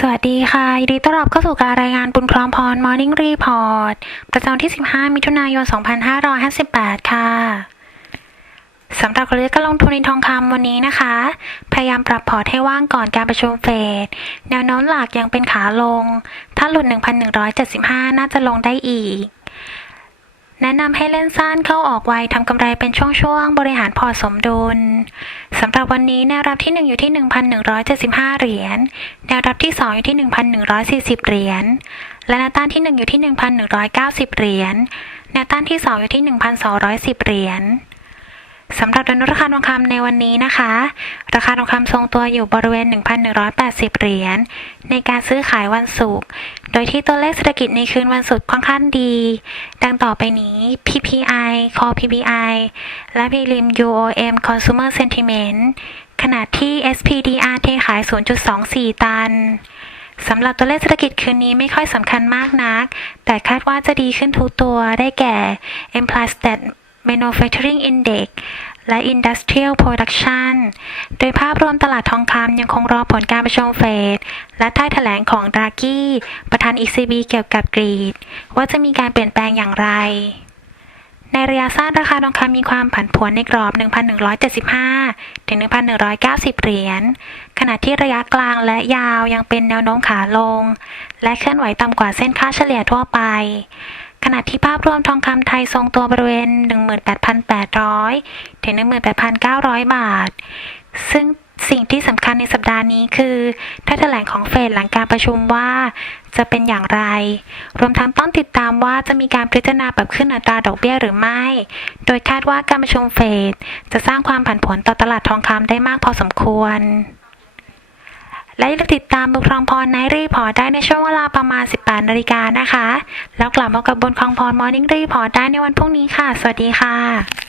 สวัสดีค่ะ ยินดีต้อนรับเข้าสู่การรายงานบุญครองพร Morning Report ประจำวันที่ 15 มิถุนายน 2558 ค่ะ สำหรับกลยุทธ์การลงทุนในทองคำวันนี้นะคะ พยายามปรับพอร์ตให้ว่างก่อนการประชุมเฟด แนวโน้มหลักยังเป็นขาลง ถ้าหลุด 1,175 น่าจะลงได้อีก แนะนำให้เล่นสั้นเข้าออกไวทำกำไรเป็นช่วงๆ บริหารพอสมดุลสำหรับวันนี้แนวรับที่ 1 อยู่ที่ 1,175 เหรียญแนวรับที่ 2 อยู่ที่ 1,140 เหรียญและแนวต้านที่ 1 อยู่ที่ 1,190 เหรียญแนวต้านที่ 2 อยู่ที่ 1,210 เหรียญ สำหรับแนวราคาทองคำในวันนี้นะคะ ราคาทองคำทรงตัวอยู่บริเวณ 1,180 เหรียญในการซื้อขายวันศุกร์ โดยที่ตัวเลขเศรษฐกิจในคืนวันศุกร์ค่อนข้างดี ดังต่อไปนี้ PPI Core PPI และ Prelim UOM Consumer Sentiment ขณะที่ SPDR เทขาย 0.24 ตันสำหรับตัวเลขเศรษฐกิจคืนนี้ไม่ค่อยสำคัญมากนัก แต่คาดว่าจะดีขึ้นทุกตัวได้แก่ Implied Stat Manufacturing Index และ Industrial Production โดยภาพรวมตลาดทองคำยังคงรอผลการประชุมเฟด และท้ายแถลงของดรากี้ ประธาน ECB เกี่ยวกับกรีด ว่าจะมีการเปลี่ยนแปลงอย่างไร ในระยะสั้นราคาทองคำมีความผันผวนในกรอบ 1,175 ถึง 1,190 เหรียญ ขณะที่ระยะกลางและยาวยังเป็นแนวโน้มขาลง และเคลื่อนไหวต่ำกว่าเส้นค่าเฉลี่ยทั่วไป ขณะที่ภาพรวมทองคำไทยทรงตัวบริเวณ 18,800 ถึง 18,900 บาท ซึ่งสิ่งที่สำคัญในสัปดาห์นี้คือ ถ้าแถลงของเฟดหลังการประชุมว่าจะเป็นอย่างไร รวมทั้งต้องติดตามว่าจะมีการพิจารณาปรับขึ้นอัตราดอกเบี้ยหรือไม่ โดยคาดว่าการประชุมเฟดจะสร้างความผันผวนต่อตลาดทองคำได้มากพอสมควร และอย่าลืมติดตามบุคลองพรในรีพอร์ตได้ในช่วงเวลาประมาณ 18 นาฬิกานะคะ แล้วกลับมากับบนคลองพรมอร์นิ่งรีพอร์ตได้ในวันพรุ่งนี้ค่ะ สวัสดีค่ะ